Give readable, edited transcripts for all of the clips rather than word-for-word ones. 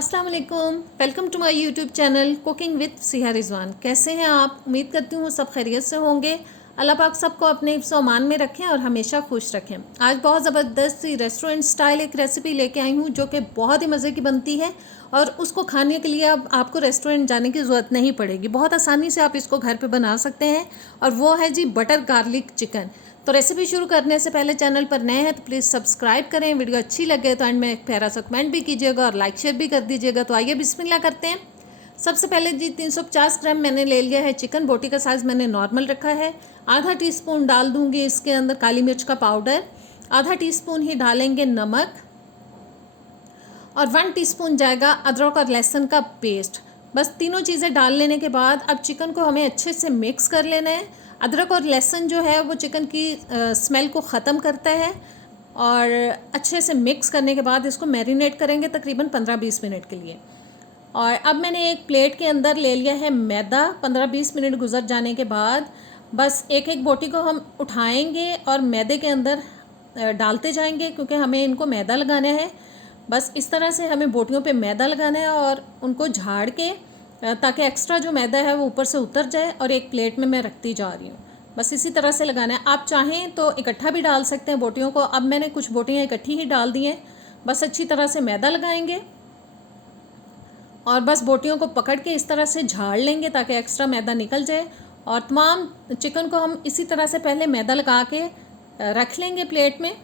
अस्सलाम वालेकुम, welcome to my YouTube channel cooking with Siha Rizwan. कैसे हैं आप? उम्मीद करती हूँ सब खैरियत से होंगे। अल्लाह पाक सबको अपने हिफ्ज़ व अमान में रखें और हमेशा खुश रखें। आज बहुत ज़बरदस्त सी रेस्टोरेंट स्टाइल एक रेसिपी लेके आई हूँ जो कि बहुत ही मज़े की बनती है और उसको खाने के लिए अब आपको रेस्टोरेंट जाने की ज़रूरत नहीं पड़ेगी। बहुत आसानी से आप इसको घर पे बना सकते हैं और वो है जी बटर गार्लिक चिकन। तो रेसिपी शुरू करने से पहले चैनल पर नए हैं तो प्लीज़ सब्सक्राइब करें। वीडियो अच्छी लगे तो एंड में एक प्यारा सा कमेंट भी कीजिएगा और लाइक शेयर भी कर दीजिएगा। तो आइए बिस्मिल्लाह करते हैं। सबसे पहले जी 350 ग्राम मैंने ले लिया है चिकन। बोटी का साइज़ मैंने नॉर्मल रखा है। आधा टीस्पून डाल दूंगी इसके अंदर काली मिर्च का पाउडर, आधा टीस्पून ही डालेंगे नमक और 1 टीस्पून जाएगा अदरक और लहसुन का पेस्ट। बस तीनों चीज़ें डाल लेने के बाद अब चिकन को हमें अच्छे से मिक्स कर लेना है। अदरक और लहसुन जो है वो चिकन की स्मेल को ख़त्म करता है और अच्छे से मिक्स करने के बाद इसको मैरिनेट करेंगे तकरीबन 15-20 मिनट के लिए। और अब मैंने एक प्लेट के अंदर ले लिया है मैदा। 15-20 मिनट गुजर जाने के बाद बस एक एक बोटी को हम उठाएंगे और मैदे के अंदर डालते जाएंगे क्योंकि हमें इनको मैदा लगाना है। बस इस तरह से हमें बोटियों पे मैदा लगाना है और उनको झाड़ के ताकि एक्स्ट्रा जो मैदा है वो ऊपर से उतर जाए। और एक प्लेट में मैं रखती जा रही हूँ। बस इसी तरह से लगाना है। आप चाहें तो इकट्ठा भी डाल सकते हैं बोटियों को। अब मैंने कुछ बोटियाँ इकट्ठी ही डाल दी हैं। बस अच्छी तरह से मैदा लगाएंगे और बस बोटियों को पकड़ के इस तरह से झाड़ लेंगे ताकि एक्स्ट्रा मैदा निकल जाए। और तमाम चिकन को हम इसी तरह से पहले मैदा लगा के रख लेंगे प्लेट में।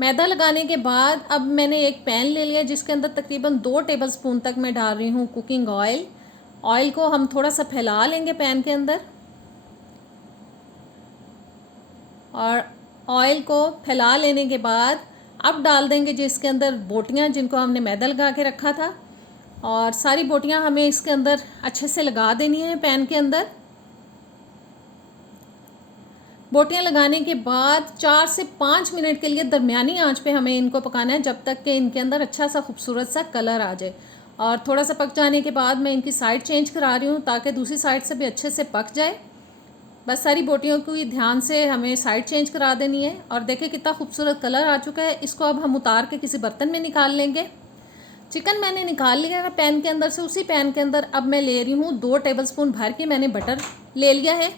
मैदा लगाने के बाद अब मैंने एक पैन ले लिया जिसके अंदर तकरीबन 2 टेबलस्पून तक मैं डाल रही हूँ कुकिंग ऑयल। ऑयल को हम थोड़ा सा फैला लेंगे पैन के अंदर और ऑयल को फैला लेने के बाद अब डाल देंगे जिसके अंदर बोटियाँ जिनको हमने मैदा लगा के रखा था। और सारी बोटियाँ हमें इसके अंदर अच्छे से लगा देनी है पैन के अंदर। बोटियाँ लगाने के बाद 4 से 5 मिनट के लिए दरमियानी आंच पे हमें इनको पकाना है जब तक कि इनके अंदर अच्छा सा खूबसूरत सा कलर आ जाए। और थोड़ा सा पक जाने के बाद मैं इनकी साइड चेंज करा रही हूँ ताकि दूसरी साइड से भी अच्छे से पक जाए। बस सारी बोटियों को ध्यान से हमें साइड चेंज करा देनी है। और देखें कितना खूबसूरत कलर आ चुका है। इसको अब हम उतार के किसी बर्तन में निकाल लेंगे। चिकन मैंने निकाल लिया है पैन के अंदर से। उसी पैन के अंदर अब मैं ले रही हूँ 2 टेबलस्पून भर के मैंने बटर ले लिया है।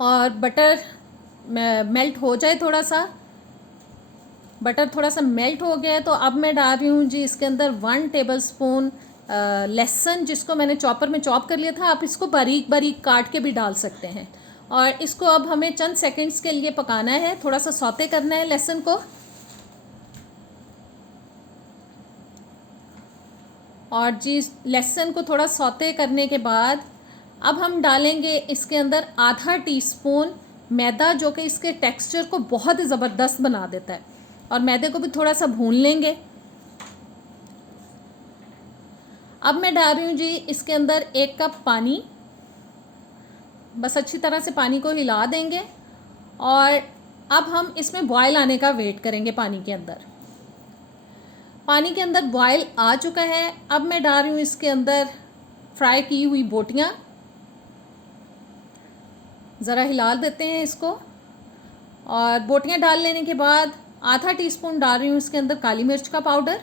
और बटर मेल्ट हो जाए थोड़ा सा, बटर थोड़ा सा मेल्ट हो गया है तो अब मैं डाल रही हूँ जी इसके अंदर 1 टेबलस्पून लहसुन जिसको मैंने चॉपर में चॉप कर लिया था। आप इसको बारीक बारीक काट के भी डाल सकते हैं। और इसको अब हमें चंद सेकंड्स के लिए पकाना है, थोड़ा सा सौते करना है लहसुन को। और जी लहसुन को थोड़ा सौते करने के बाद अब हम डालेंगे इसके अंदर आधा टीस्पून मैदा जो कि इसके टेक्सचर को बहुत ही ज़बरदस्त बना देता है। और मैदे को भी थोड़ा सा भून लेंगे। अब मैं डाल रही हूँ जी इसके अंदर 1 कप पानी। बस अच्छी तरह से पानी को हिला देंगे और अब हम इसमें बॉयल आने का वेट करेंगे। पानी के अंदर बॉयल आ चुका है। अब मैं डाल रही हूँ इसके अंदर फ्राई की हुई बोटियाँ। ज़रा हिला देते हैं इसको। और बोटियाँ डाल लेने के बाद आधा टीस्पून डाल रही हूँ इसके अंदर काली मिर्च का पाउडर,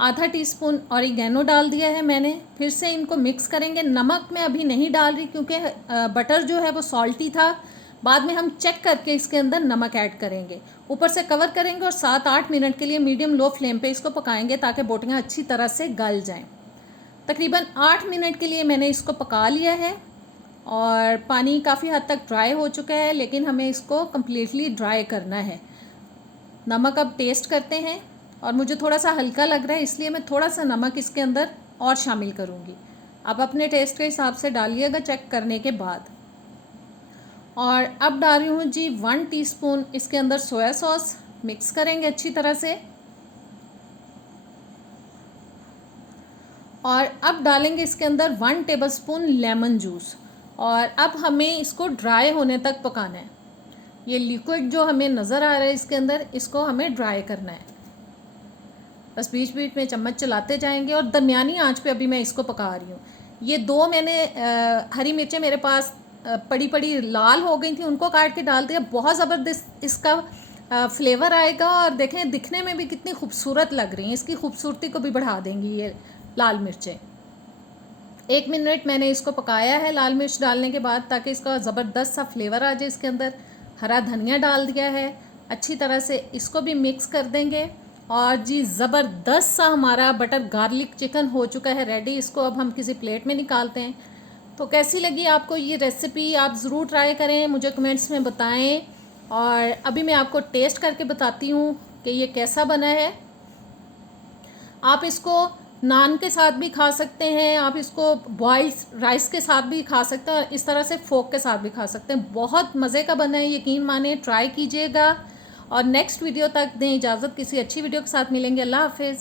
आधा टीस्पून ऑरिगेनो डाल दिया है मैंने। फिर से इनको मिक्स करेंगे। नमक मैं अभी नहीं डाल रही क्योंकि बटर जो है वो सॉल्टी था। बाद में हम चेक करके इसके अंदर नमक ऐड करेंगे। ऊपर से कवर करेंगे और 7-8 मिनट के लिए मीडियम लो फ्लेम पे इसको पकाएंगे ताकि बोटियाँ अच्छी तरह से गल जाएं। तकरीबन 8 मिनट के लिए मैंने इसको पका लिया है और पानी काफ़ी हद तक ड्राई हो चुका है लेकिन हमें इसको कम्प्लीटली ड्राई करना है। नमक अब टेस्ट करते हैं और मुझे थोड़ा सा हल्का लग रहा है इसलिए मैं थोड़ा सा नमक इसके अंदर और शामिल करूँगी। आप अपने टेस्ट के हिसाब से डालिएगा चेक करने के बाद। और अब डाल रही हूँ जी 1 टीस्पून इसके अंदर सोया सॉस। मिक्स करेंगे अच्छी तरह से। और अब डालेंगे इसके अंदर 1 टेबलस्पून लेमन जूस। और अब हमें इसको ड्राई होने तक पकाना है। ये लिक्विड जो हमें नज़र आ रहा है इसके अंदर, इसको हमें ड्राई करना है। बस बीच बीच में चम्मच चलाते जाएंगे और दरमियानी आंच पे अभी मैं इसको पका रही हूँ। ये 2 मैंने हरी मिर्चें मेरे पास पड़ी पड़ी लाल हो गई थी, उनको काट के डाल दिया। बहुत ज़बरदस्त इसका फ्लेवर आएगा। और देखें दिखने में भी कितनी खूबसूरत लग रही हैं, इसकी खूबसूरती को भी बढ़ा देंगी ये लाल मिर्चें। 1 मिनट मैंने इसको पकाया है लाल मिर्च डालने के बाद, ताकि इसका ज़बरदस्त सा फ्लेवर आ जाए इसके अंदर। हरा धनिया डाल दिया है, अच्छी तरह से इसको भी मिक्स कर देंगे। और जी ज़बरदस्त सा हमारा बटर गार्लिक चिकन हो चुका है रेडी। इसको अब हम किसी प्लेट में निकालते हैं। तो कैसी लगी आपको ये रेसिपी, आप ज़रूर ट्राई करें, मुझे कमेंट्स में बताएं। और अभी मैं आपको टेस्ट करके बताती हूँ कि ये कैसा बना है। आप इसको नान के साथ भी खा सकते हैं, आप इसको बॉइल्ड राइस के साथ भी खा सकते हैं, और इस तरह से फोक के साथ भी खा सकते हैं। बहुत मज़े का बना है, यकीन माने, ट्राई कीजिएगा। और नेक्स्ट वीडियो तक दें इजाज़त, किसी अच्छी वीडियो के साथ मिलेंगे। अल्लाह हाफिज़।